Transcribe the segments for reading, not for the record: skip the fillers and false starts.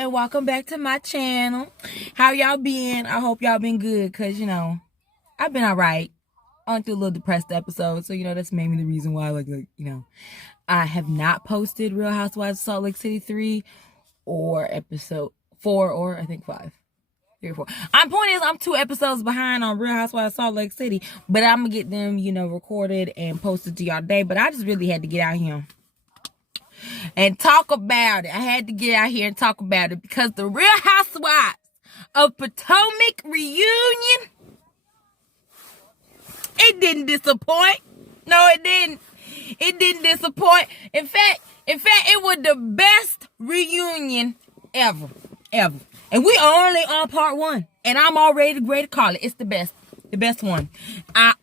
and welcome back to my channel. How y'all been? I hope y'all been good, because, I've been all right. I went through a little depressed episode, so, that's maybe the reason why, I have not posted Real Housewives of Salt Lake City 3 or episode 4 or, I think, 5. 3 or 4. Point is, I'm 2 episodes behind on Real Housewives of Salt Lake City, but I'm going to get them, recorded and posted to y'all today, but I just really had to get out here and talk about it. I had to get out here and talk about it because the Real Housewives of Potomac reunion, it didn't disappoint. No, it didn't. It didn't disappoint. In fact, it was the best reunion ever. And we are only on part 1, and I'm already ready to call it. It's the best. The best one.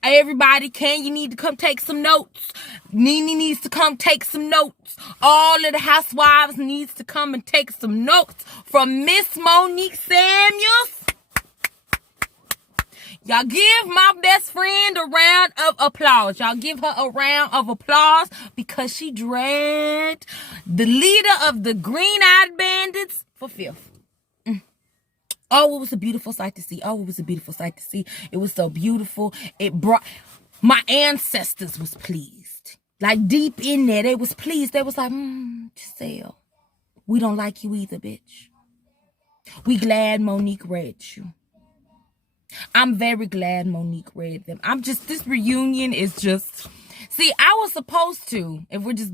Everybody, you need to come take some notes. Nene needs to come take some notes. All of the housewives needs to come and take some notes from Miss Monique Samuels. Y'all give my best friend a round of applause. Y'all give her a round of applause because she dragged the leader of the Green-Eyed Bandits for 5th. Oh, it was a beautiful sight to see. It was so beautiful. It brought... My ancestors was pleased. Like, deep in there, they was pleased. They was like, Gizelle, we don't like you either, bitch. We glad Monique read you. I'm very glad Monique read them. This reunion is just... See, I was supposed to, if we're just,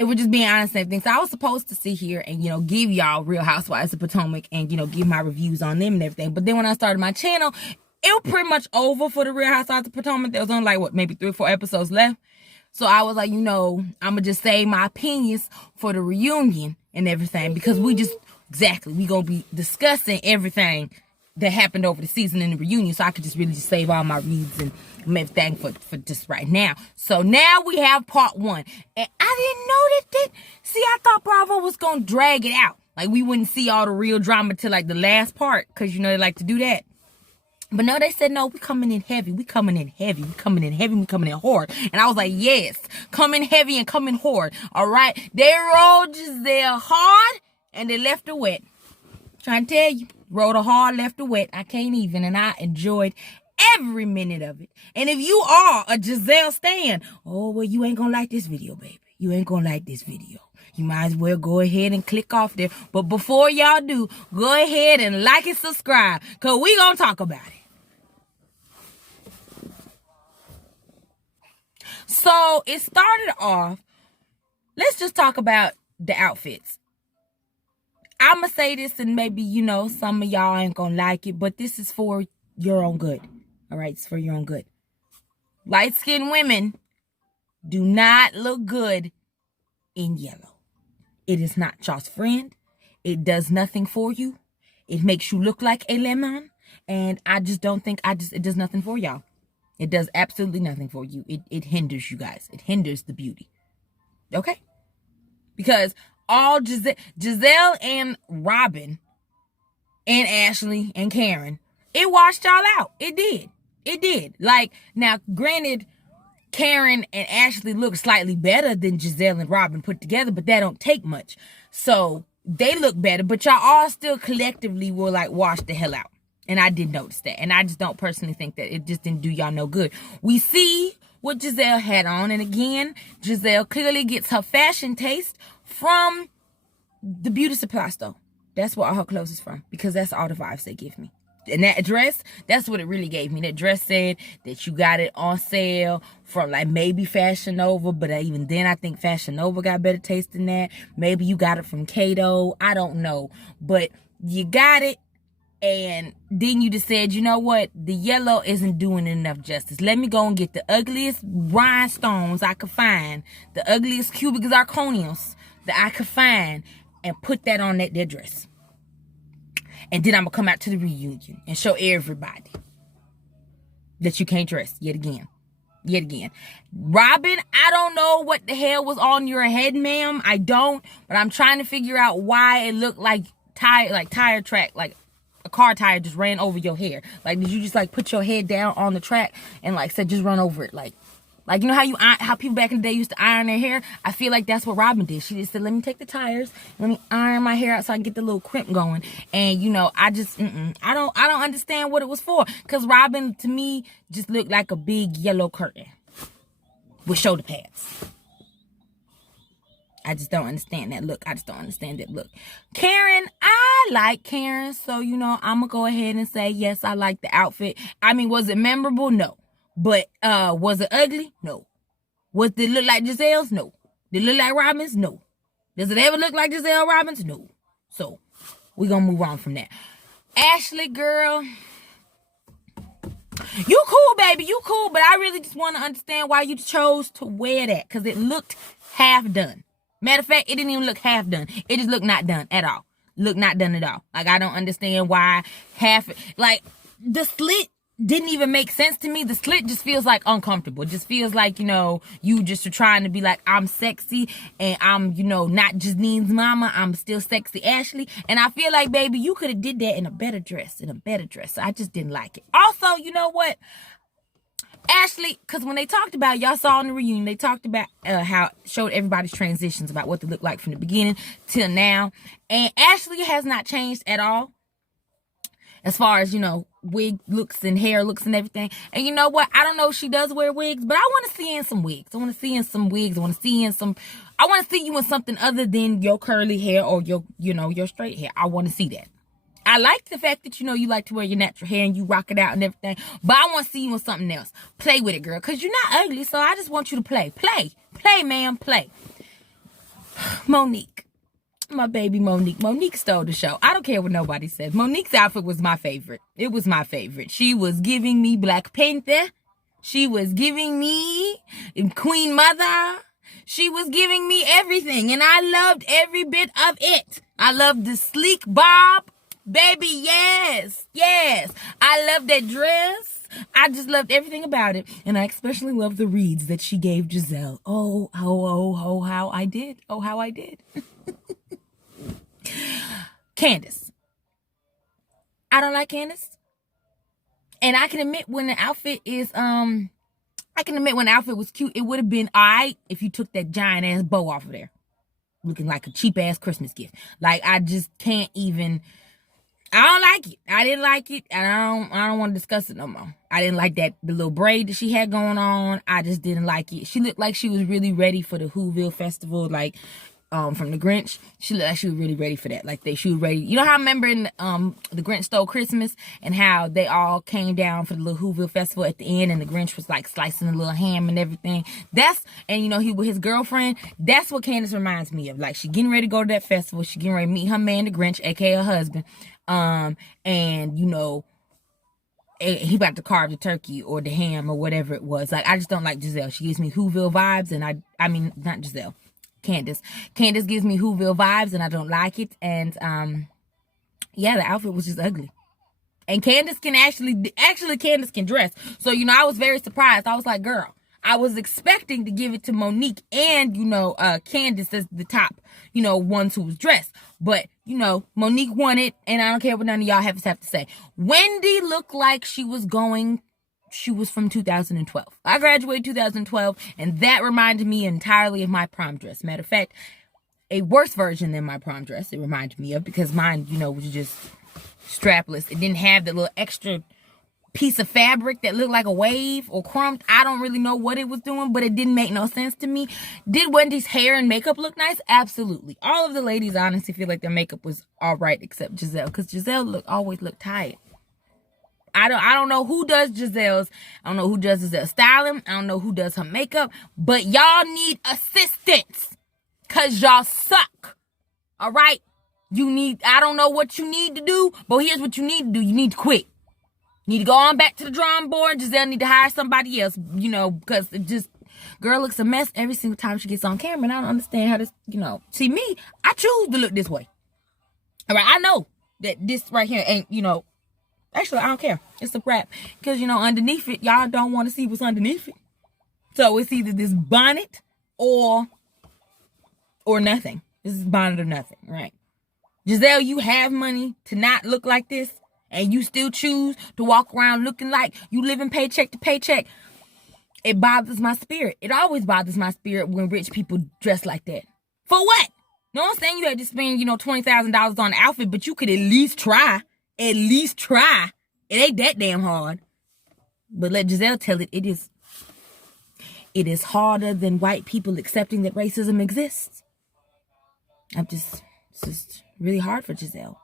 if we're just being honest and everything. So I was supposed to sit here and, give y'all Real Housewives of Potomac and, give my reviews on them and everything. But then when I started my channel, it was pretty much over for the Real Housewives of Potomac. There was only maybe 3 or 4 episodes left. So I was like, I'm going to just save my opinions for the reunion and everything. Because we going to be discussing everything that happened over the season in the reunion. So I could just really just save all my reads and everything for just right now. So now we have part 1. And I didn't know that. See, I thought Bravo was going to drag it out. Like, we wouldn't see all the real drama till the last part. Because, they like to do that. But no, they said, no, we coming in heavy. We coming in hard. And I was like, yes, coming heavy and coming hard. All right. They rolled Gizelle hard and they left her wet. Trying to tell you, rolled her hard, left her wet. I can't even. And I enjoyed every minute of it. And if you are a Gizelle stan, you ain't gonna like this video, baby. You ain't gonna like this video. You might as well go ahead and click off there. But before y'all do, go ahead and like and subscribe, because we gonna talk about it. So it started off, let's just talk about the outfits. I'm going to say this, and maybe, some of y'all ain't going to like it, but this is for your own good. All right, it's for your own good. Light-skinned women do not look good in yellow. It is not y'all's friend. It does nothing for you. It makes you look like a lemon, and I just don't think, it does nothing for y'all. It does absolutely nothing for you. It hinders you guys. It hinders the beauty. Okay? Because all Gizelle and Robin and Ashley and Karen, it washed y'all out. It did. Like, now, granted, Karen and Ashley look slightly better than Gizelle and Robin put together, but that don't take much. So they look better, but y'all all still collectively will wash the hell out. And I did notice that. And I just don't personally think that it just didn't do y'all no good. We see what Gizelle had on. And again, Gizelle clearly gets her fashion taste from the beauty supply store. That's where all her clothes is from. Because that's all the vibes they give me. And that dress, that's what it really gave me. That dress said that you got it on sale from maybe Fashion Nova. But even then, I think Fashion Nova got better taste than that. Maybe you got it from Cato. I don't know. But you got it. And then you just said, you know what? The yellow isn't doing enough justice. Let me go and get the ugliest rhinestones I could find. The ugliest cubic zirconiums that I could find. And put that on that dress. And then I'm going to come out to the reunion. And show everybody that you can't dress yet again. Robin, I don't know what the hell was on your head, ma'am. I don't. But I'm trying to figure out why it looked like tire track, a car tire just ran over your hair. Did you just put your head down on the track and said just run over it? Like, you know how people back in the day used to iron their hair? I feel like that's what Robin did. She just said, let me take the tires, let me iron my hair out so I can get the little crimp going. And, you know, I just, I don't understand what it was for. Because Robin, to me, just looked like a big yellow curtain with shoulder pads. I just don't understand that look. Karen, I like Karen. So, you know, I'm going to go ahead and say, yes, I like the outfit. I mean, was it memorable? No. But was it ugly? No. Did it look like Gizelle's? No. Did it look like Robin's? No. Does it ever look like Gizelle Robin's? No. So, we're going to move on from that. Ashley, girl, you cool, baby. You cool. But I really just want to understand why you chose to wear that. Because it looked half done. Matter of fact, it didn't even look half done. It just looked not done at all. Looked not done at all. Like, I don't understand why like, the slit didn't even make sense to me. The slit just feels like uncomfortable. It just feels like, you know, you just are trying to be like, I'm sexy and I'm, you know, not Janine's mama. I'm still sexy Ashley. And I feel like, baby, you could have did that in a better dress. So I just didn't like it. Also, you know what? Ashley, because when they talked about, y'all saw in the reunion, they talked about how it showed everybody's transitions about what they look like from the beginning till now. And Ashley has not changed at all as far as, you know, wig looks and hair looks and everything. And you know what? I don't know if she does wear wigs, but I want to see in some wigs. I want to see you in something other than your curly hair or your, you know, your straight hair. I want to see that. I like the fact that, you know, you like to wear your natural hair and you rock it out and everything. But I want to see you in something else. Play with it, girl. Because you're not ugly, so I just want you to play. Play, ma'am, play. Monique. My baby Monique. Monique stole the show. I don't care what nobody says. Monique's outfit was my favorite. It was my favorite. She was giving me Black Panther. She was giving me Queen Mother. She was giving me everything. And I loved every bit of it. I loved the sleek bob. Baby, yes. I love that dress. I just loved everything about it. And I especially love the reads that she gave Gizelle. Oh, how I did. Candace. I don't like Candace. And I can admit when the outfit was cute, it would have been alright if you took that giant ass bow off of there. Looking like a cheap ass Christmas gift. Like, I just can't even... I don't like it. I didn't like it. And I don't want to discuss it no more. I didn't like the little braid that she had going on. I just didn't like it. She looked like she was really ready for the Whoville festival, like, from the Grinch. She looked like she was really ready for that. Like, she was ready. You know how I remember in the Grinch Stole Christmas and how they all came down for the little Whoville festival at the end and the Grinch was like slicing a little ham and everything. And you know, he with his girlfriend. That's what Candace reminds me of. Like, she getting ready to go to that festival. She getting ready to meet her man, the Grinch, aka her husband. And you know, he about to carve the turkey or the ham or whatever it was. Like, I just don't like Gizelle. She gives me Whoville vibes, and I mean, not Gizelle, Candace. Candace gives me Whoville vibes, and I don't like it. And yeah, the outfit was just ugly. And Candace can actually Candace can dress. So, you know, I was very surprised. I was like, girl, I was expecting to give it to Monique and, you know, Candace as the top, you know, ones who was dressed. But, you know, Monique won it, and I don't care what none of y'all have to say. Wendy looked like she was from 2012. I graduated 2012, and that reminded me entirely of my prom dress. Matter of fact, a worse version than my prom dress it reminded me of, because mine, you know, was just strapless. It didn't have the little extra piece of fabric that looked like a wave or crumbed. I don't really know what it was doing, but it didn't make no sense to me. Did Wendy's hair and makeup look nice? Absolutely. All of the ladies honestly feel like their makeup was all right except Gizelle, because Gizelle always looked tired. I don't know who does Gizelle's. I don't know who does Gizelle's styling. I don't know who does her makeup, but y'all need assistance, because y'all suck. All right? I don't know what you need to do, but here's what you need to do. You need to quit. You need to go on back to the drawing board. Gizelle need to hire somebody else, you know, because it just, girl looks a mess every single time she gets on camera, and I don't understand how this, you know. See, me, I choose to look this way. All right? I know that this right here ain't, you know, actually, I don't care. It's a wrap. Because, you know, underneath it, y'all don't want to see what's underneath it. So it's either this bonnet or nothing. This is bonnet or nothing, right? Gizelle, you have money to not look like this, and you still choose to walk around looking like you living paycheck to paycheck. It bothers my spirit. It always bothers my spirit when rich people dress like that. For what? No one's saying you had to spend, $20,000 on an outfit, but you could at least try. At least try. It ain't that damn hard. But let Gizelle tell it, it is harder than white people accepting that racism exists. It's just really hard for Gizelle.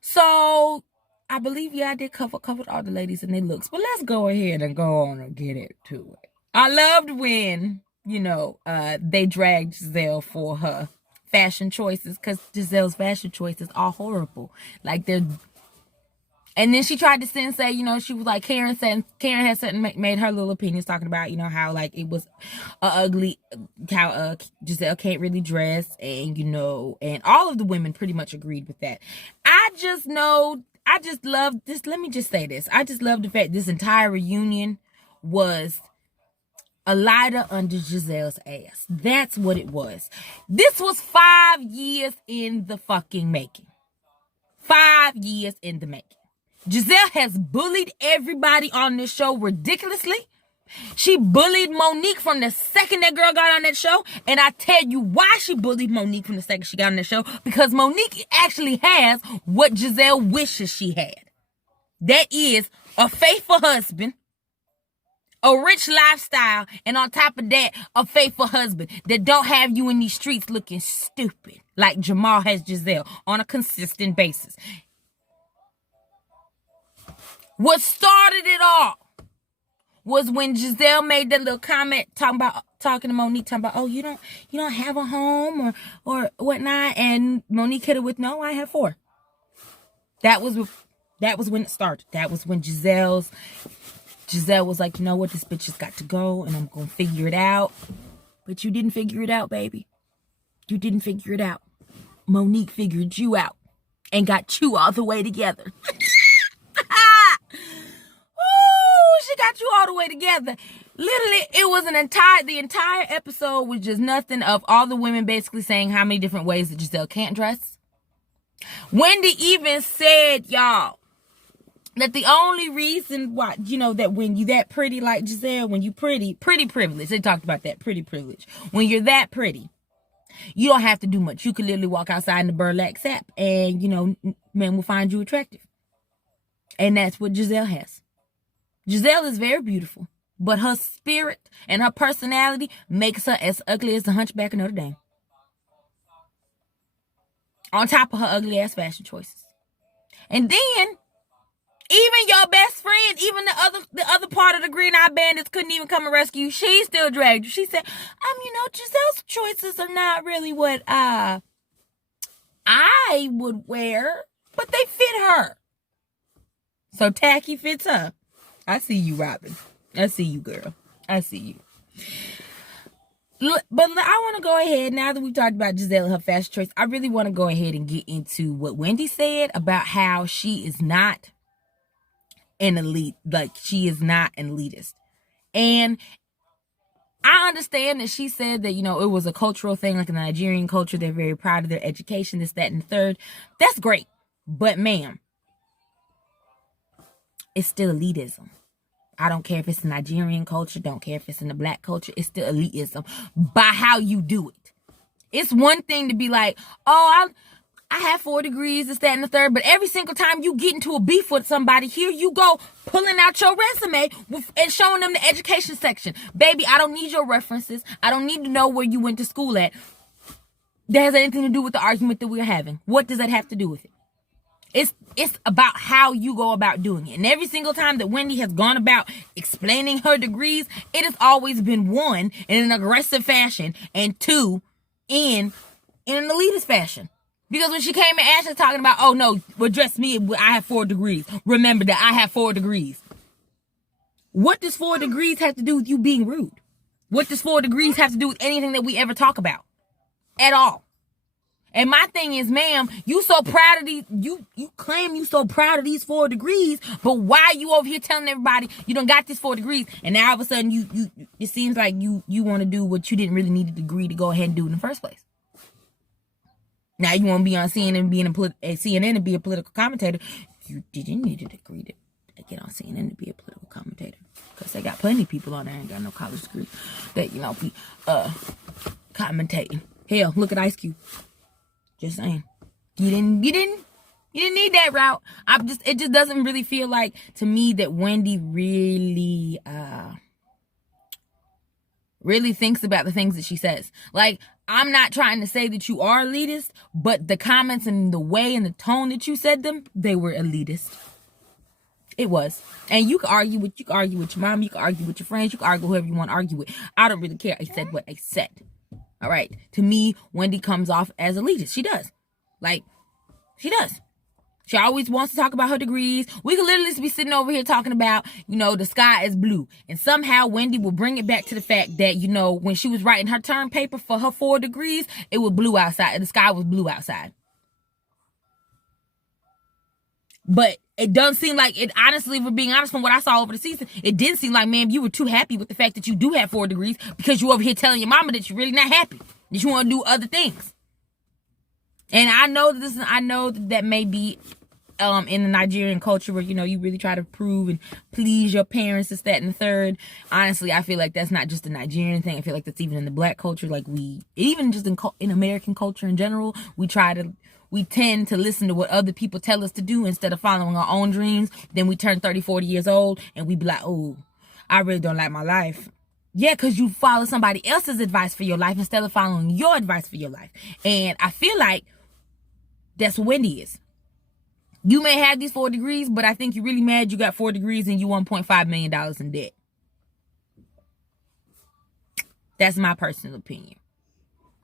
So I believe, I did covered all the ladies and their looks. But let's go ahead and go on and get into it. I loved when, they dragged Gizelle for her fashion choices, because Gizelle's fashion choices are horrible. And then she tried to say, she was like, Karen had made her little opinions talking about, how it was ugly, how Gizelle can't really dress, and, and all of the women pretty much agreed with that. I just love this. Let me just say this. I just love the fact this entire reunion was a lighter under Gizelle's ass. That's what it was. This was 5 years in the fucking making. 5 years in the making. Gizelle has bullied everybody on this show ridiculously. She bullied Monique from the second that girl got on that show. And I tell you why she bullied Monique from the second she got on that show. Because Monique actually has what Gizelle wishes she had. That is a faithful husband, a rich lifestyle, and on top of that, a faithful husband that don't have you in these streets looking stupid like Jamal has Gizelle on a consistent basis. What started it all was when Gizelle made that little comment talking to Monique, talking about, oh, you don't have a home or whatnot, and Monique hit her with, no, I have 4. That was when it started. That was when Giselle was like, you know what, this bitch has got to go, and I'm gonna figure it out. But you didn't figure it out, baby. You didn't figure it out. Monique figured you out and got you all the way together. She got you all the way together. Literally, it was the entire episode was just nothing of all the women basically saying how many different ways that Gizelle can't dress. Wendy even said, y'all, that the only reason why, that when you that pretty like Gizelle, when you pretty privilege, they talked about that, pretty privilege. When you're that pretty, you don't have to do much. You can literally walk outside in the burlap sack and, men will find you attractive. And that's what Gizelle has. Gizelle is very beautiful, but her spirit and her personality makes her as ugly as the Hunchback of Notre Dame. On top of her ugly ass fashion choices. And then, even your best friend, even the other part of the Green Eye Bandits couldn't even come and rescue you. She still dragged you. She said, Gizelle's choices are not really what I would wear, but they fit her. So tacky fits her. I see you, Robin. I see you, girl. I see you. Look, but I want to go ahead, now that we've talked about Gizelle and her fashion choice, I really want to go ahead and get into what Wendy said about how she is not an elite, she is not an elitist. And I understand that she said that, it was a cultural thing, like the Nigerian culture. They're very proud of their education, this, that, and the third. That's great. But ma'am, it's still elitism. I don't care if it's the Nigerian culture. Don't care if it's in the black culture. It's still elitism by how you do it. It's one thing to be like, oh, I have 4 degrees, this, that, and the third. But every single time you get into a beef with somebody, here you go pulling out your resume and showing them the education section. Baby, I don't need your references. I don't need to know where you went to school at. That has anything to do with the argument that we're having. What does that have to do with it? It's about how you go about doing it. And every single time that Wendy has gone about explaining her degrees, it has always been 1, in an aggressive fashion, and 2, in an elitist fashion. Because when she came at Ashley talking about, oh no, address me, I have 4 degrees. Remember that I have 4 degrees. What does 4 degrees have to do with you being rude? What does 4 degrees have to do with anything that we ever talk about? At all. And my thing is, ma'am, you so proud of these, you claim you so proud of these 4 degrees, but why you over here telling everybody you done got this 4 degrees, and now all of a sudden you it seems like you want to do what you didn't really need a degree to go ahead and do in the first place. Now you want to be on CNN and be a political commentator. You didn't need a degree get on CNN to be a political commentator, because they got plenty of people on there ain't got no college degree that be commentating. Hell, look at Ice Cube. Just saying, you didn't need that route. It just doesn't really feel like to me that Wendy really thinks about the things that she says. Like, I'm not trying to say that you are elitist, but the comments and the way and the tone that you said them, they were elitist. It was. And you can argue with your mom, you can argue with your friends, you can argue whoever you want to argue with. I don't really care. I said what I said. All right. To me, Wendy comes off as elitist. She does. Like, she does. She always wants to talk about her degrees. We could literally be sitting over here talking about, the sky is blue. And somehow Wendy will bring it back to the fact that, when she was writing her term paper for her 4 degrees, it was blue outside. The sky was blue outside. But it doesn't seem like it, honestly, for being honest, from what I saw over the season, it didn't seem like, ma'am, you were too happy with the fact that you do have 4 degrees, because you over here telling your mama that you're really not happy, that you want to do other things. And I know that may be in the Nigerian culture where, you really try to prove and please your parents, this, that, and the third. Honestly, I feel like that's not just a Nigerian thing. I feel like that's even in the black culture. Like, even just in American culture in general, we tend to listen to what other people tell us to do instead of following our own dreams. Then we turn 30, 40 years old and we be like, oh, I really don't like my life. Yeah, because you follow somebody else's advice for your life instead of following your advice for your life. And I feel like that's what Wendy is. You may have these 4 degrees, but I think you're really mad you got 4 degrees and you $1.5 million in debt. That's my personal opinion.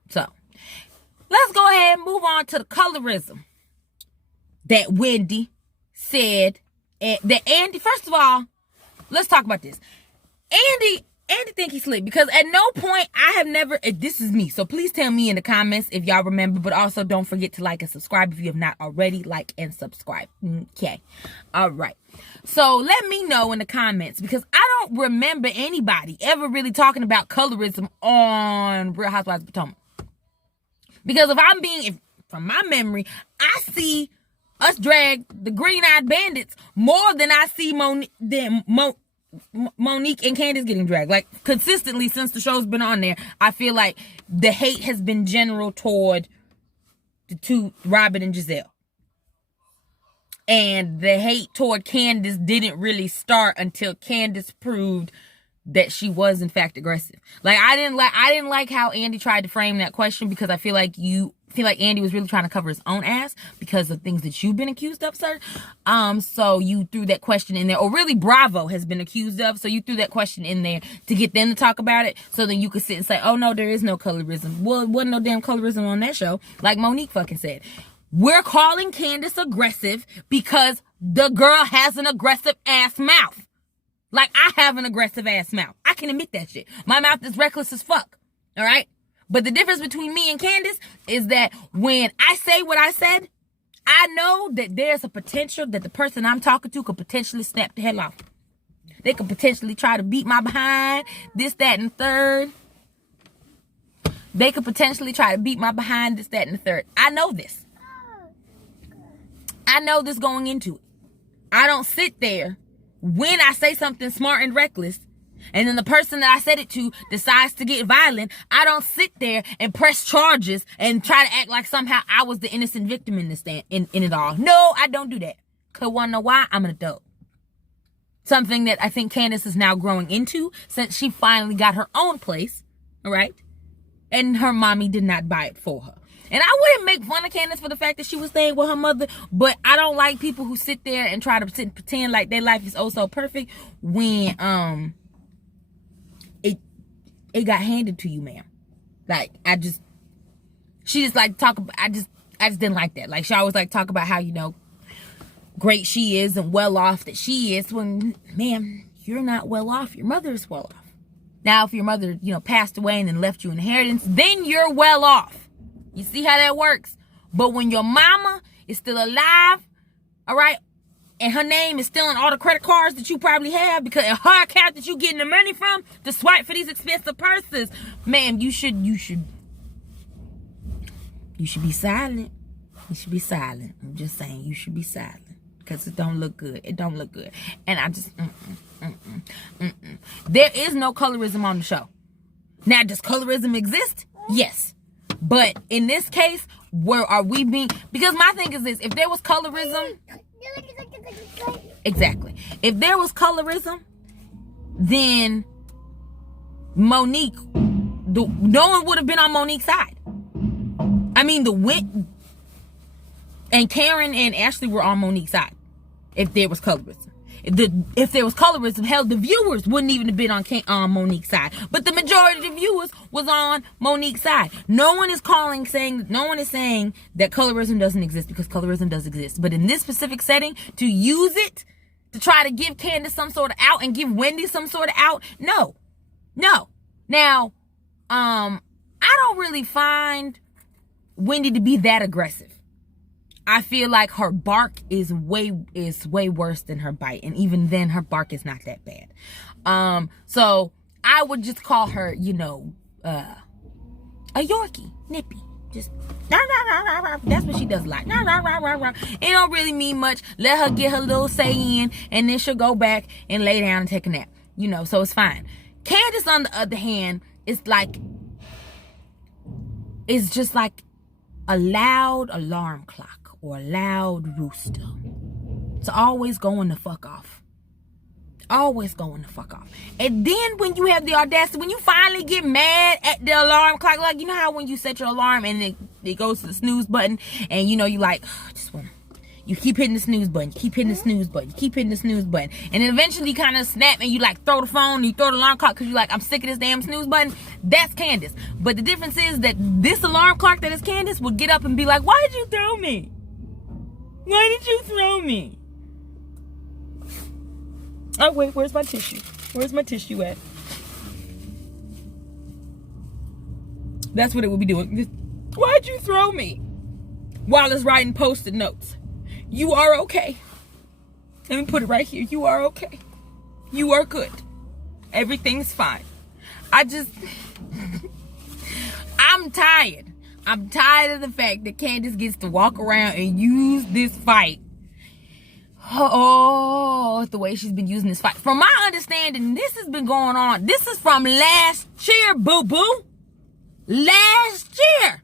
So, let's go ahead and move on to the colorism that Wendy said. That Andy, first of all, let's talk about this. Andy think he's slick, because at no point I have never, this is me, so please tell me in the comments if y'all remember, but also don't forget to like and subscribe if you have not already. Like and subscribe. Okay. All right. So let me know in the comments, because I don't remember anybody ever really talking about colorism on Real Housewives of Potomac. Because from my memory, I see us drag the green-eyed bandits more than I see Monique and Candace getting dragged. Like, consistently since the show's been on there, I feel like the hate has been general toward the two, Robin and Gizelle. And the hate toward Candace didn't really start until Candace proved that she was in fact aggressive. Like, I didn't like how Andy tried to frame that question, because I feel like Andy was really trying to cover his own ass because of things that you've been accused of, sir. So you threw that question in there, or really Bravo has been accused of. So you threw that question in there to get them to talk about it, so then you could sit and say, oh no, there is no colorism. Well, it wasn't no damn colorism on that show. Like Monique fucking said, we're calling Candace aggressive because the girl has an aggressive ass mouth. Like, I have an aggressive ass mouth. I can admit that shit. My mouth is reckless as fuck. All right? But the difference between me and Candace is that when I say what I said, I know that there's a potential that the person I'm talking to could potentially snap the hell off. They could potentially try to beat my behind, this, that, and the third. They could potentially try to beat my behind, this, that, and the third. I know this. I know this going into it. I don't sit there when I say something smart and reckless, and then the person that I said it to decides to get violent. I don't sit there and press charges and try to act like somehow I was the innocent victim in in it all. No, I don't do that. Cause wanna know why? I'm an adult. Something that I think Candace is now growing into, since she finally got her own place, all right? And her mommy did not buy it for her. And I wouldn't make fun of Candace for the fact that she was staying with her mother, but I don't like people who sit there and try to pretend like their life is oh so perfect when it got handed to you, ma'am. Like, she just like talk about, I just didn't like that. Like, she always like talk about how, great she is and well off that she is, when, ma'am, you're not well off. Your mother is well off. Now, if your mother, passed away and then left you inheritance, then you're well off. You see how that works? But when your mama is still alive, all right, and her name is still on all the credit cards that you probably have, because a her account that you getting the money from to swipe for these expensive purses, ma'am, you should be silent. You should be silent. I'm just saying, you should be silent. because it don't look good. It don't look good. And I just, There is no colorism on the show. Now, does colorism exist? Yes. But in this case, where are we being... Because my thing is this. If there was colorism... Exactly. If there was colorism, then Monique... no one would have been on Monique's side. I mean, and Karen and Ashley were on Monique's side. If there was colorism. If there was colorism, hell, the viewers wouldn't even have been on Monique's side. But the majority of the viewers was on Monique's side. No one is saying that colorism doesn't exist, because colorism does exist. But in this specific setting, to use it to try to give Candace some sort of out and give Wendy some sort of out, no. Now, I don't really find Wendy to be that aggressive. I feel like her bark is way worse than her bite. And even then, her bark is not that bad. So I would just call her, a Yorkie, nippy. Just, that's what she does like. It don't really mean much. Let her get her little say in, and then she'll go back and lay down and take a nap. So it's fine. Candace, on the other hand, is just like a loud alarm clock or a loud rooster. It's always going the fuck off. Always going the fuck off. And then when you have the audacity, when you finally get mad at the alarm clock, like, you know how when you set your alarm and it goes to the snooze button, and you like, you keep hitting the snooze button, you keep hitting the snooze button, you keep hitting the snooze button, and then eventually you kind of snap and you throw the phone and you throw the alarm clock because you're like, I'm sick of this damn snooze button. That's Candace. But the difference is that this alarm clock that is Candace will get up and be like, why did you throw me? Why did you throw me? Oh, wait, where's my tissue? Where's my tissue at? That's what it would be doing. Why'd you throw me? While it's writing post-it notes. You are okay. Let me put it right here. You are okay. You are good. Everything's fine. I'm tired. I'm tired of the fact that Candace gets to walk around and use this fight. Oh, the way she's been using this fight. From my understanding, this has been going on. This is from last year, boo-boo. Last year.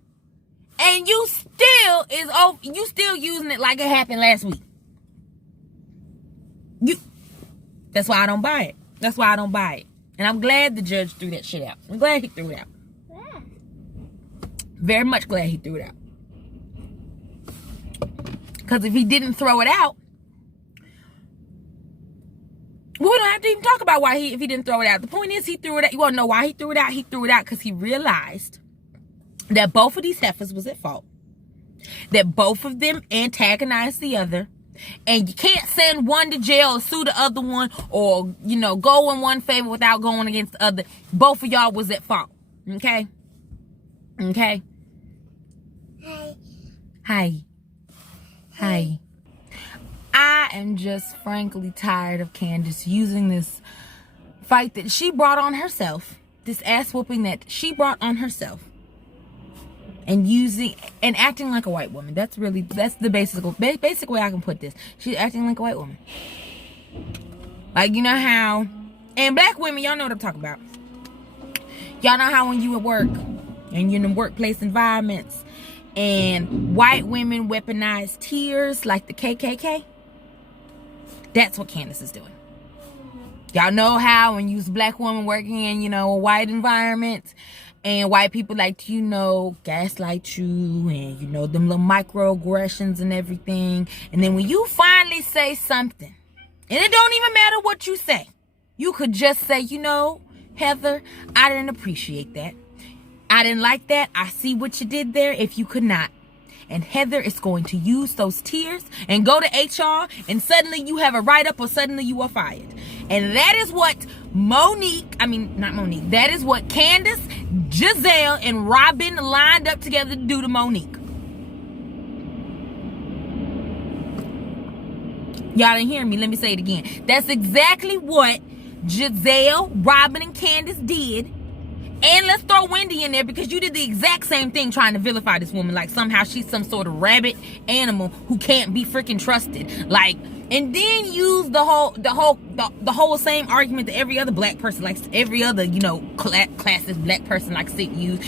And you still using it like it happened last week. That's why I don't buy it. That's why I don't buy it. And I'm glad the judge threw that shit out. I'm glad he threw it out. Yeah. Very much glad he threw it out. Because if he didn't throw it out, we don't have to even talk about if he didn't throw it out. The point is, he threw it out. You want to know why he threw it out? He threw it out because he realized that both of these heifers was at fault. That both of them antagonized the other. And you can't send one to jail or sue the other one, or, go in one favor without going against the other. Both of y'all was at fault. Okay? Okay? Hi. I am just frankly tired of Candace using this fight that she brought on herself. This ass whooping that she brought on herself. And acting like a that's the basic way I can put this. She's acting like a white woman. Like, you know how, and black women, y'all know what I'm talking about. Y'all know how when you at work and you're in workplace environments and white women weaponize tears like the KKK? That's what Candace is doing. Y'all know how when you's a black woman working in, a white environment, and white people like to, gaslight you, and, them little microaggressions and everything. And then when you finally say something, and it don't even matter what you say, you could just say, Heather, I didn't appreciate that. I didn't like that. I see what you did there if you could not. And Heather is going to use those tears and go to HR, and suddenly you have a write-up, or suddenly you are fired. And that is what that is what Candace, Gizelle, and Robin lined up together to do to Monique. Y'all didn't hear me. Let me say it again. That's exactly what Gizelle, Robin, and Candace did And let's throw Wendy in there because you did the exact same thing trying to vilify this woman like somehow she's some sort of rabid animal who can't be freaking trusted. Like, and then use the whole same argument that every other black person likes, every other, classist black person likes to use.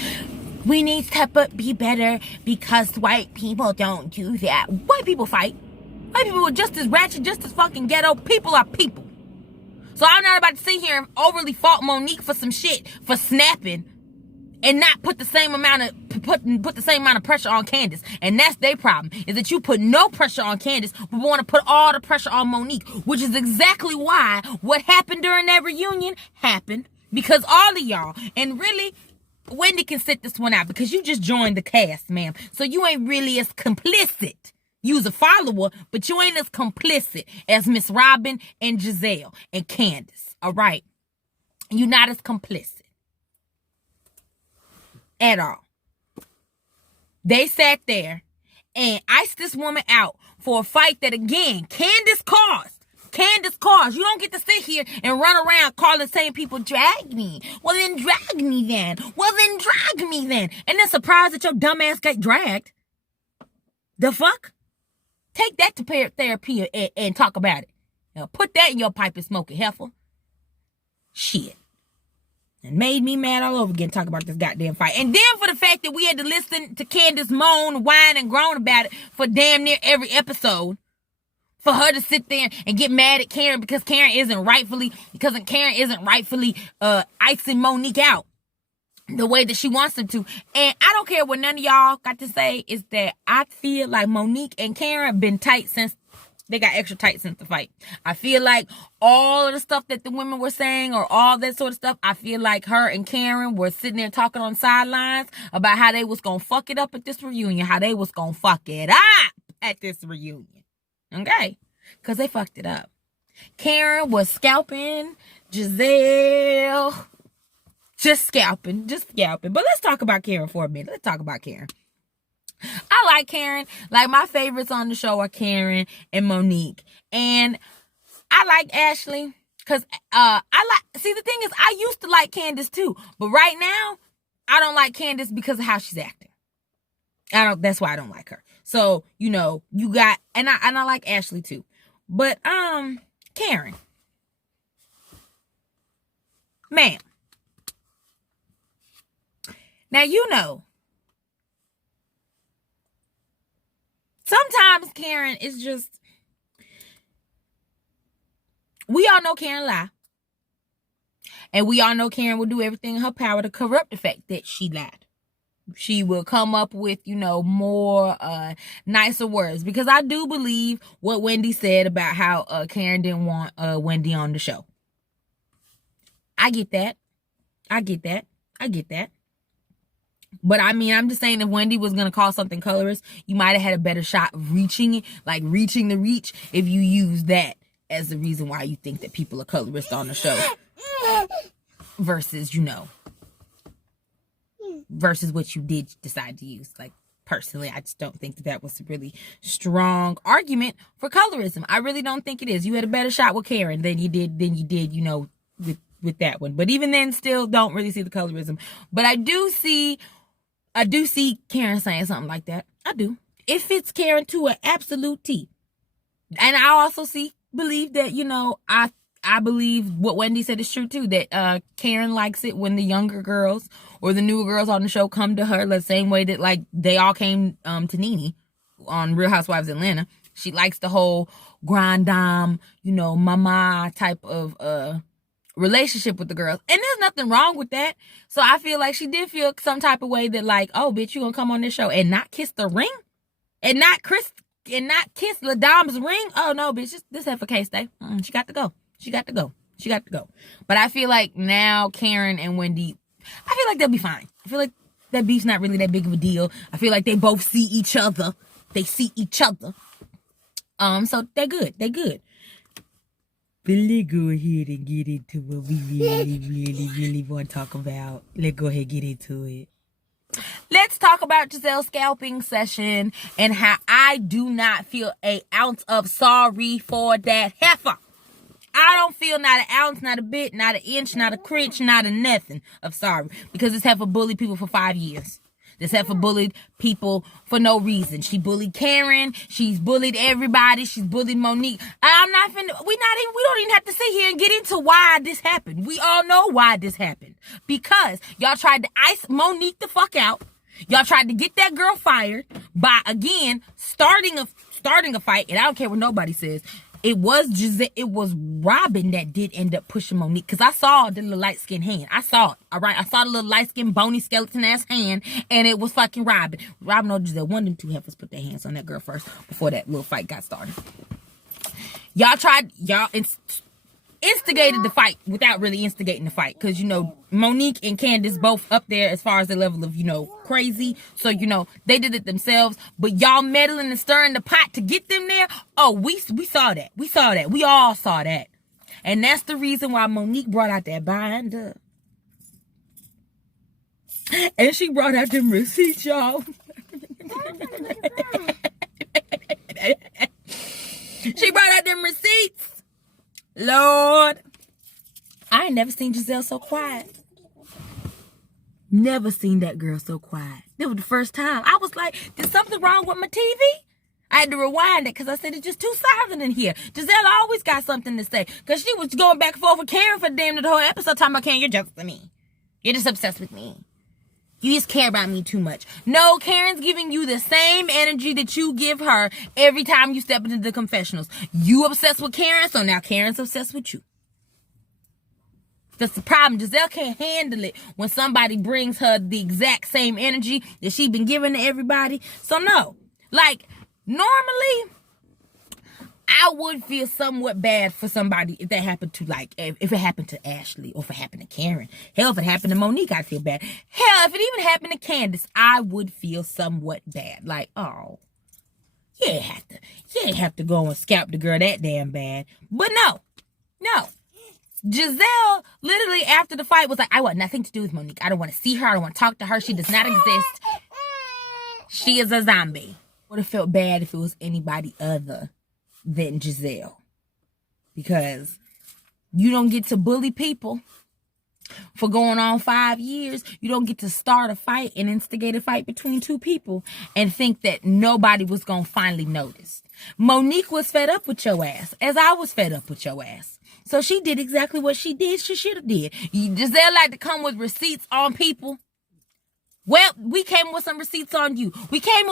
We need to be better because white people don't do that. White people fight. White people are just as ratchet, just as fucking ghetto. People are people. So I'm not about to sit here and overly fault Monique for some shit for snapping and not put the same amount of pressure on Candace. And that's their problem, is that you put no pressure on Candace, but want to put all the pressure on Monique, which is exactly why what happened during that reunion happened. Because all of y'all, and really, Wendy can sit this one out because you just joined the cast, ma'am. So you ain't really as complicit. You's a follower, but you ain't as complicit as Miss Robin and Gizelle and Candace. All right? You're not as complicit. At all. They sat there and iced this woman out for a fight that, again, Candace caused. Candace caused. You don't get to sit here and run around calling the same people, drag me. Well, then drag me then. Well, then drag me then. And then surprised that your dumb ass got dragged. The fuck? Take that to therapy and talk about it. Now, put that in your pipe and smoke it, heifer. Shit. And made me mad all over again talking about this goddamn fight. And then for the fact that we had to listen to Candace moan, whine, and groan about it for damn near every episode. For her to sit there and get mad at Karen because Karen isn't rightfully icing Monique out the way that she wants them to. And I don't care what none of y'all got to say, is that I feel like Monique and Karen been tight since they got extra tight since the fight. I feel like all of the stuff that the women were saying or all that sort of stuff, I feel like her and Karen were sitting there talking on sidelines about how they was gonna fuck it up at this reunion, how they was gonna fuck it up at this reunion. Okay? Because they fucked it up. Karen was scalping Gizelle. Just scalping. But let's talk about Karen for a minute. I like Karen. Like, my favorites on the show are Karen and Monique. And I like Ashley. Because see, the thing is, I used to like Candace too. But right now, I don't like Candace because of how she's acting. That's why I don't like her. So, you got, and I like Ashley too. But, Karen. Ma'am. Now, sometimes Karen is just, we all know Karen lie. And we all know Karen will do everything in her power to cover up the fact that she lied. She will come up with, more nicer words. Because I do believe what Wendy said about how Karen didn't want Wendy on the show. I get that. But I mean, I'm just saying, if Wendy was going to call something colorist, you might have had a better shot of reaching it, like reaching the reach, if you use that as the reason why you think that people are colorist on the show. Versus, versus what you did decide to use. Like, personally, I just don't think that was a really strong argument for colorism. I really don't think it is. You had a better shot with Karen than you did, with that one. But even then, still don't really see the colorism. But I do see Karen saying something like that. I do. It fits Karen to an absolute T. And I also believe that, I believe what Wendy said is true too, that Karen likes it when the younger girls or the newer girls on the show come to her the same way that, like, they all came to Nene on Real Housewives of Atlanta. She likes the whole grand dame, mama type of relationship with the girls. And there's nothing wrong with that. So I feel like she did feel some type of way that, like, oh, bitch, you gonna come on this show and not kiss the ring? And not kiss La Dame's ring? Oh, no, bitch, this heifer can't stay. She got to go. But I feel like now Karen and Wendy, I feel like they'll be fine. I feel like that beef's not really that big of a deal. I feel like they both see each other. So they're good. But let's go ahead and get into what we really want to talk about. Let's go ahead and get into it. Let's talk about Gizelle's scalping session and how I do not feel an ounce of sorry for that heifer. I don't feel not an ounce, not a bit, not an inch, not a crinch, not a nothing of sorry. Because this heifer bullied people for 5 years. This heifer bullied people for no reason. She bullied Karen. She's bullied everybody. She's bullied Monique. I'm not finna, we don't even have to sit here and get into why this happened. We all know why this happened. Because y'all tried to ice Monique the fuck out. Y'all tried to get that girl fired by, again, starting a fight. And I don't care what nobody says. It was Robin that did end up pushing Monique. Because I saw the little light-skinned hand. I saw it, all right? I saw the little light-skinned, bony, skeleton-ass hand. And it was fucking Robin. Robin or Gizelle, one of them two heifers put their hands on that girl first before that little fight got started. Y'all instigated the fight without really instigating the fight. Because, you know, Monique and Candace both up there as far as the level of, you know, crazy. So, you know, they did it themselves. But y'all meddling and stirring the pot to get them there. Oh, we saw that. We saw that. We all saw that. And that's the reason why Monique brought out that binder. And she brought out them receipts, y'all. She brought out them receipts. Lord, I ain't never seen Gizelle so quiet. Never seen that girl so quiet. It was the first time. I was like, there's something wrong with my TV? I had to rewind it because I said it's just too silent in here. Gizelle always got something to say because she was going back and forth with Karen for damn the whole episode talking about Karen, you're jealous of me. You're just obsessed with me. You just care about me too much. No, Karen's giving you the same energy that you give her every time you step into the confessionals. You obsessed with Karen, so now Karen's obsessed with you. That's the problem. Gizelle can't handle it when somebody brings her the exact same energy that she's been giving to everybody. So no, like normally I would feel somewhat bad for somebody if that happened to, like, if it happened to Ashley or if it happened to Karen. Hell, if it happened to Monique, I'd feel bad. Hell, if it even happened to Candace, I would feel somewhat bad. Like, oh, you ain't have to go and scalp the girl that damn bad. But no. Giselle, literally after the fight, was like, I want nothing to do with Monique. I don't want to see her. I don't want to talk to her. She does not exist. She is a zombie. Would have felt bad if it was anybody other than Gizelle, because you don't get to bully people for going on 5 years. You don't get to start a fight and instigate a fight between two people and think that nobody was gonna finally notice. Monique was fed up with your ass, as I was fed up with your ass. So she did exactly what she did. She should have did. Gizelle like to come with receipts on people. Well, we came with some receipts on you. We came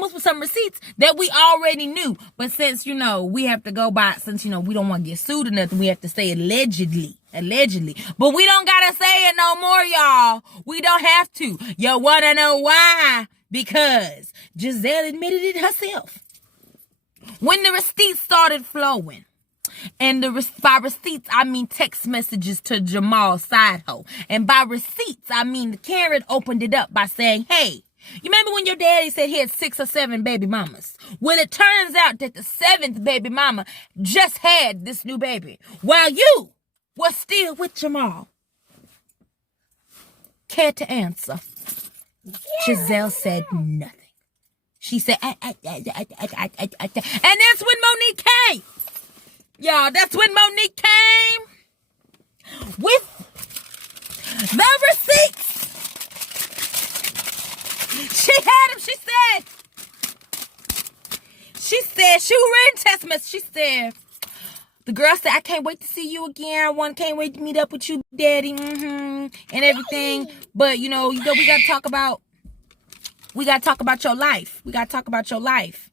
with some receipts that we already knew. But since, you know, we have to go by, since, you know, we don't want to get sued or nothing, we have to say allegedly. But we don't got to say it no more, y'all. We don't have to. You want to know why? Because Gizelle admitted it herself. When the receipts started flowing, and by receipts, I mean text messages to Jamal's side hoe. And by receipts, I mean Karen opened it up by saying, hey, you remember when your daddy said he had 6 or 7 baby mamas? Well, it turns out that the 7th baby mama just had this new baby while you were still with Jamal. Care to answer? Gizelle said nothing. She said, and that's when Monique came. Y'all, that's when Monique came with the receipts. She had him, she said, she was in test message. She said, the girl said, I can't wait to see you again. Can't wait to meet up with you, daddy, and everything. But, you know, we got to talk about your life. We got to talk about your life.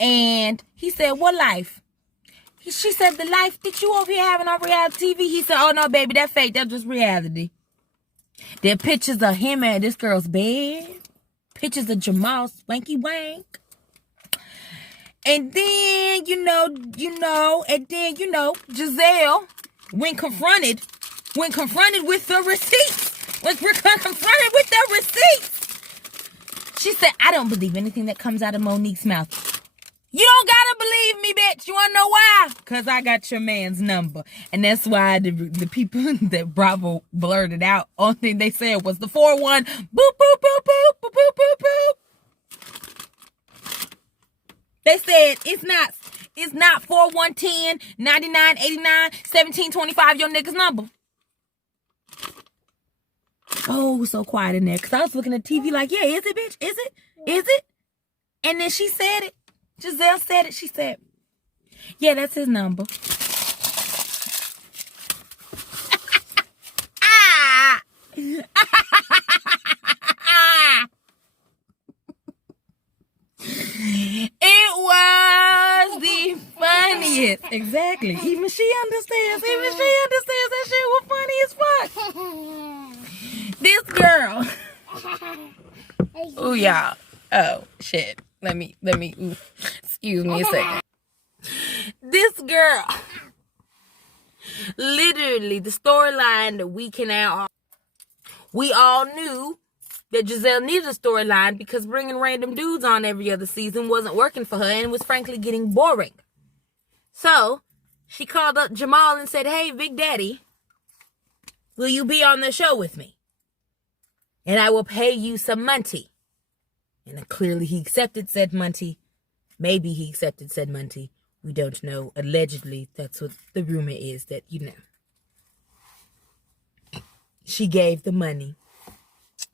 And he said, what life? She said, the life that you over here having on reality TV. He said, oh, no, baby, that's fake. That's just reality. There are pictures of him at this girl's bed. Pictures of Jamal swanky wank. And then, Gizelle, when confronted with the receipts, she said, I don't believe anything that comes out of Monique's mouth. You don't gotta believe me, bitch. You wanna know why? Because I got your man's number. And that's why the people that Bravo blurted out, only thing they said was the 4-1, boop, boop, boop, boop, boop, boop, boop, boop. They said, It's not 4110 9989 1725 your nigga's number. Oh, it was so quiet in there because I was looking at TV like, yeah, is it, bitch? Is it? Is it? And then she said it. Gizelle said it. She said, yeah, that's his number. It was the funniest. Exactly. Even she understands. That shit was funny as fuck. This girl. Oh, y'all. Oh, shit. Let me, ooh. Excuse me a second. This girl. Literally, the storyline that we all knew that Gizelle needed a storyline because bringing random dudes on every other season wasn't working for her and was frankly getting boring. So, she called up Jamal and said, hey, Big Daddy, will you be on the show with me? And I will pay you some money. And clearly he accepted said money. Maybe he accepted said money. We don't know. Allegedly, that's what the rumor is, that, she gave the money.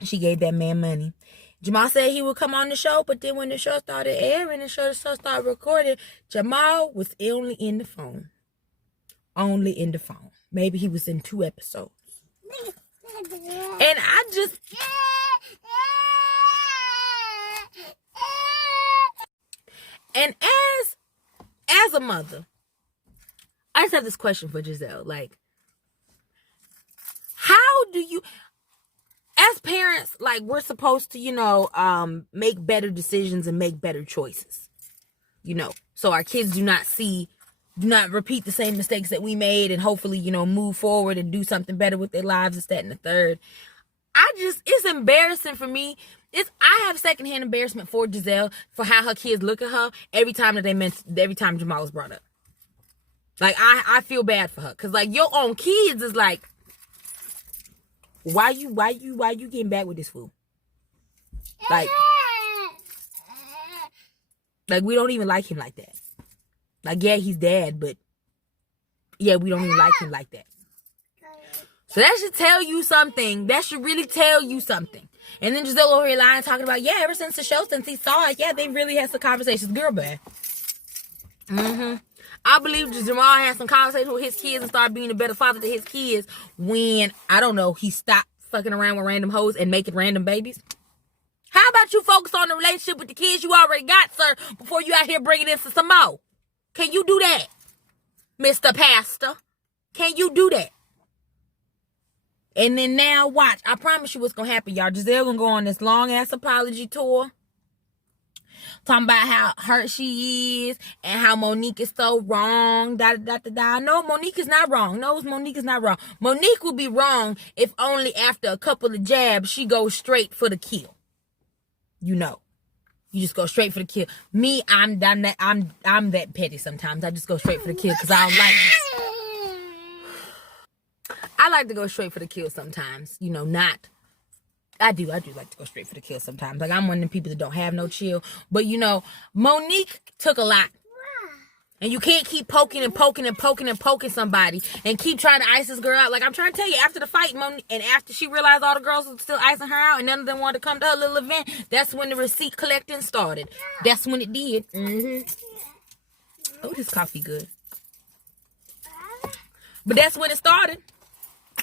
She gave that man money. Jamal said he would come on the show, but then when the show started airing, the show started recording, Jamal was only in the phone. Only in the phone. Maybe he was in 2 episodes. And I just... And as a mother, I just have this question for Gizelle. Like, how do you... As parents, like, we're supposed to, make better decisions and make better choices. So our kids do not repeat the same mistakes that we made and hopefully, move forward and do something better with their lives, this, that, and the third. It's embarrassing for me. I have secondhand embarrassment for Gizelle for how her kids look at her every time Jamal was brought up. Like, I feel bad for her. Cause like your own kids is like, why you getting back with this fool? Like we don't even like him like that. Like, yeah, he's dad, but yeah, we don't even like him like that. So that should tell you something. That should really tell you something. And then Gizelle over here lying, talking about, yeah, ever since the show, since he saw it, yeah, they really had some conversations. Girl, bad. I believe Jamal had some conversations with his kids and started being a better father to his kids when, I don't know, he stopped fucking around with random hoes and making random babies. How about you focus on the relationship with the kids you already got, sir, before you out here bringing in some more? Can you do that, Mr. Pastor? Can you do that? And then now, watch. I promise you what's going to happen, y'all. Gizelle going to go on this long-ass apology tour. Talking about how hurt she is and how Monique is so wrong. No, Monique is not wrong. No, Monique is not wrong. Monique will be wrong if only after a couple of jabs she goes straight for the kill. You just go straight for the kill. Me, I'm that petty sometimes. I just go straight for the kill because I don't like this. I like to go straight for the kill sometimes. I do like to go straight for the kill sometimes. Like, I'm one of the people that don't have no chill. But, Monique took a lot. And you can't keep poking somebody and keep trying to ice this girl out. Like, I'm trying to tell you, after the fight, Monique, and after she realized all the girls were still icing her out and none of them wanted to come to her little event, that's when the receipt collecting started. That's when it did. Oh, this coffee good. But that's when it started.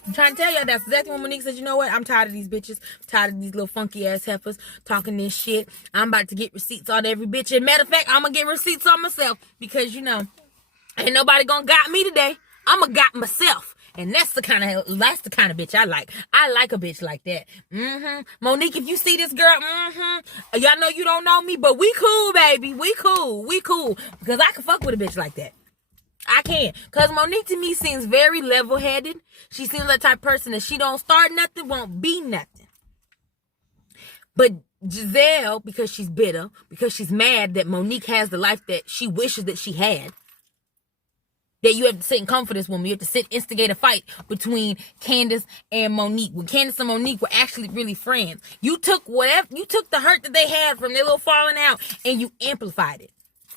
I'm trying to tell y'all, that's exactly when Monique said, you know what? I'm tired of these bitches. I'm tired of these little funky ass heifers talking this shit. I'm about to get receipts on every bitch. And matter of fact, I'm going to get receipts on myself because, ain't nobody going to got me today. I'm going to got myself. And that's the kind of bitch I like. I like a bitch like that. Monique, if you see this girl, y'all know you don't know me, but we cool, baby. We cool. Because I can fuck with a bitch like that. I can. Because Monique to me seems very level-headed. She seems like the type of person that she don't start nothing, won't be nothing. But Gizelle, because she's bitter, because she's mad that Monique has the life that she wishes that she had, that you have to sit and comfort this woman. You have to instigate a fight between Candace and Monique. When Candace and Monique were actually really friends. You took the hurt that they had from their little falling out and you amplified it.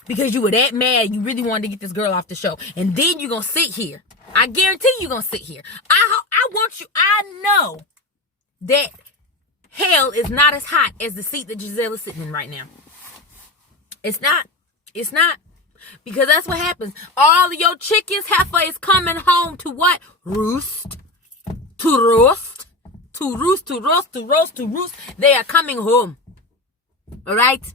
because you were that mad. You really wanted to get this girl off the show. And then you're going to sit here. I guarantee you're going to sit here. I want you. I know that hell is not as hot as the seat that Gizelle is sitting in right now. It's not. It's not. Because that's what happens. All of your chickens, heifer, is coming home to what? Roost. To roast. To roost, to roast, to roast, to roost. They are coming home. Alright?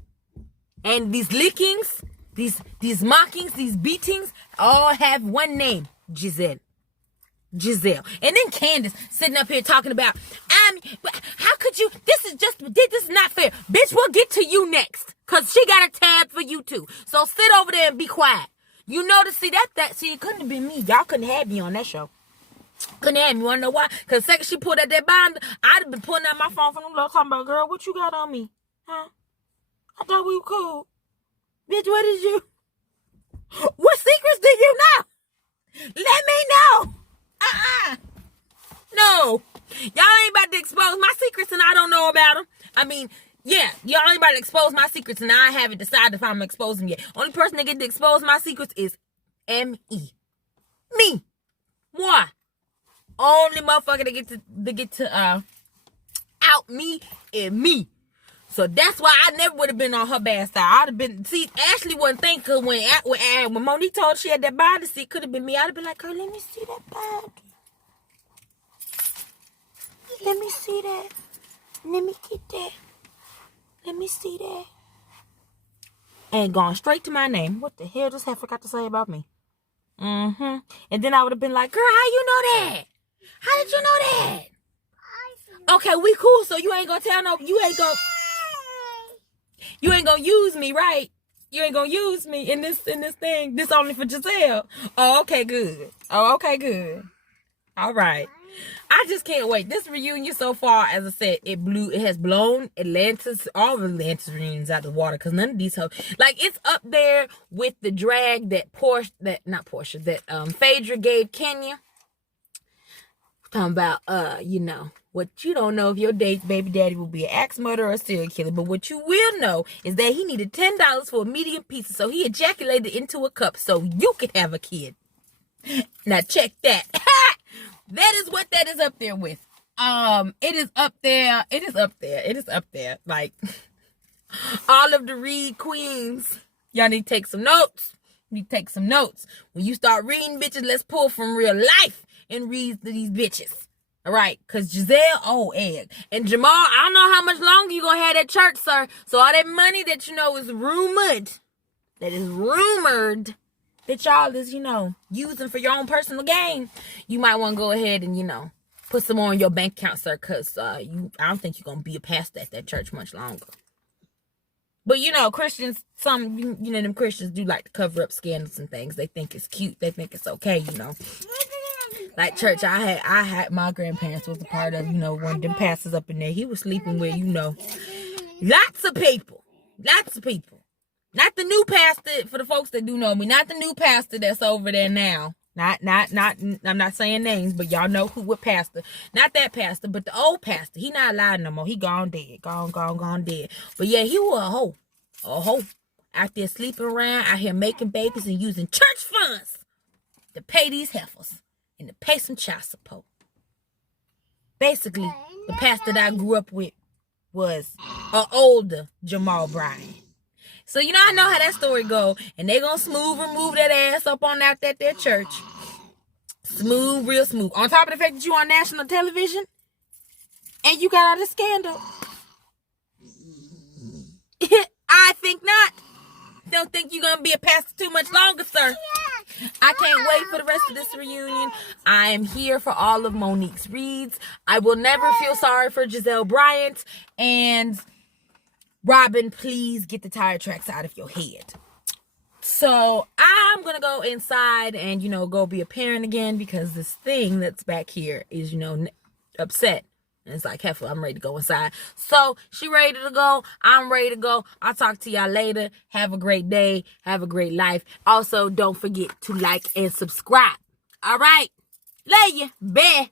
And these lickings, these mockings, these beatings, all have one name. Gizelle. Gizelle. And then Candace sitting up here talking about, how could you, this is not fair. Bitch, we'll get to you next. Cause she got a tab for you too. So sit over there and be quiet. You know, see, it couldn't have been me. Y'all couldn't have me on that show. Couldn't have me. You wanna know why? Cause second she pulled out that binder, I'd have been pulling out my phone from them little talking about, girl, what you got on me? Huh? I thought we were cool. Bitch, what did you? What secrets do you know? Let me know. No. Y'all ain't about to expose my secrets and I don't know about them. I mean, yeah, y'all ain't about to expose my secrets and I haven't decided if I'm gonna expose them yet. Only person that get to expose my secrets is M.E. Me. Moi. Only motherfucker that get to out me and me. So that's why I never would have been on her bad side. I'd have been, see, Ashley wouldn't think, cause when Monique told her she had that body, see, it could have been me. I'd have been like, girl, let me see that body. Let me see that. Let me get that. Let me see that. And gone straight to my name. What the hell does heifer got to say about me? And then I would have been like, girl, how you know that? How did you know that? Okay, we cool, so you ain't gonna tell no, you ain't gonna use me, right? You ain't gonna use me in this thing. This only for Gizelle. Oh, okay, good. Oh, okay, good. All right. I just can't wait. This reunion so far, as I said, it has blown all of Atlantis reunions out of the water, because none of these like, it's up there with the drag that Phaedra gave Kenya. Talking about, what you don't know if your baby daddy will be an axe murderer or a serial killer, but what you will know is that he needed $10 for a medium pizza, so he ejaculated into a cup so you could have a kid. Now check that. That is what that is up there with. It is up there. It is up there. It is up there. Like, all of the Reed queens, y'all need to take some notes. You need to take some notes. When you start reading, bitches, let's pull from real life and read these bitches. All right, because Gizelle, egg. And Jamal, I don't know how much longer you going to have that church, sir. So all that money that you know is rumored, that y'all is, using for your own personal gain, you might want to go ahead and, put some more in your bank account, sir, because I don't think you're going to be a pastor at that church much longer. But, Christians, them Christians do like to cover up scandals and things. They think it's cute. They think it's okay, Like church, I had my grandparents was a part of, one of them pastors up in there. He was sleeping with, lots of people. Not the new pastor, for the folks that do know me, not the new pastor that's over there now. Not, I'm not saying names, but y'all know what pastor. Not that pastor, but the old pastor. He not alive no more. He gone dead. Gone dead. But yeah, he was a hoe. A hoe. Out there sleeping around, out here making babies and using church funds to pay these heifers and to pay some child support. Basically, the pastor that I grew up with was an older Jamal Bryant. So, I know how that story go. And they gonna remove that ass up on out at their church. Smooth, real smooth. On top of the fact that you on national television. And you got all this scandal. I think not. Don't think you're gonna be a pastor too much longer, sir. I can't wait for the rest of this reunion. I am here for all of Monique's reads. I will never feel sorry for Gizelle Bryant. And Robin, please get the tire tracks out of your head. So I'm going to go inside and, go be a parent again, because this thing that's back here is, upset. And it's like, heifer, I'm ready to go inside. So she ready to go. I'm ready to go. I'll talk to y'all later. Have a great day. Have a great life. Also, don't forget to like and subscribe. All right. Love you. Bye.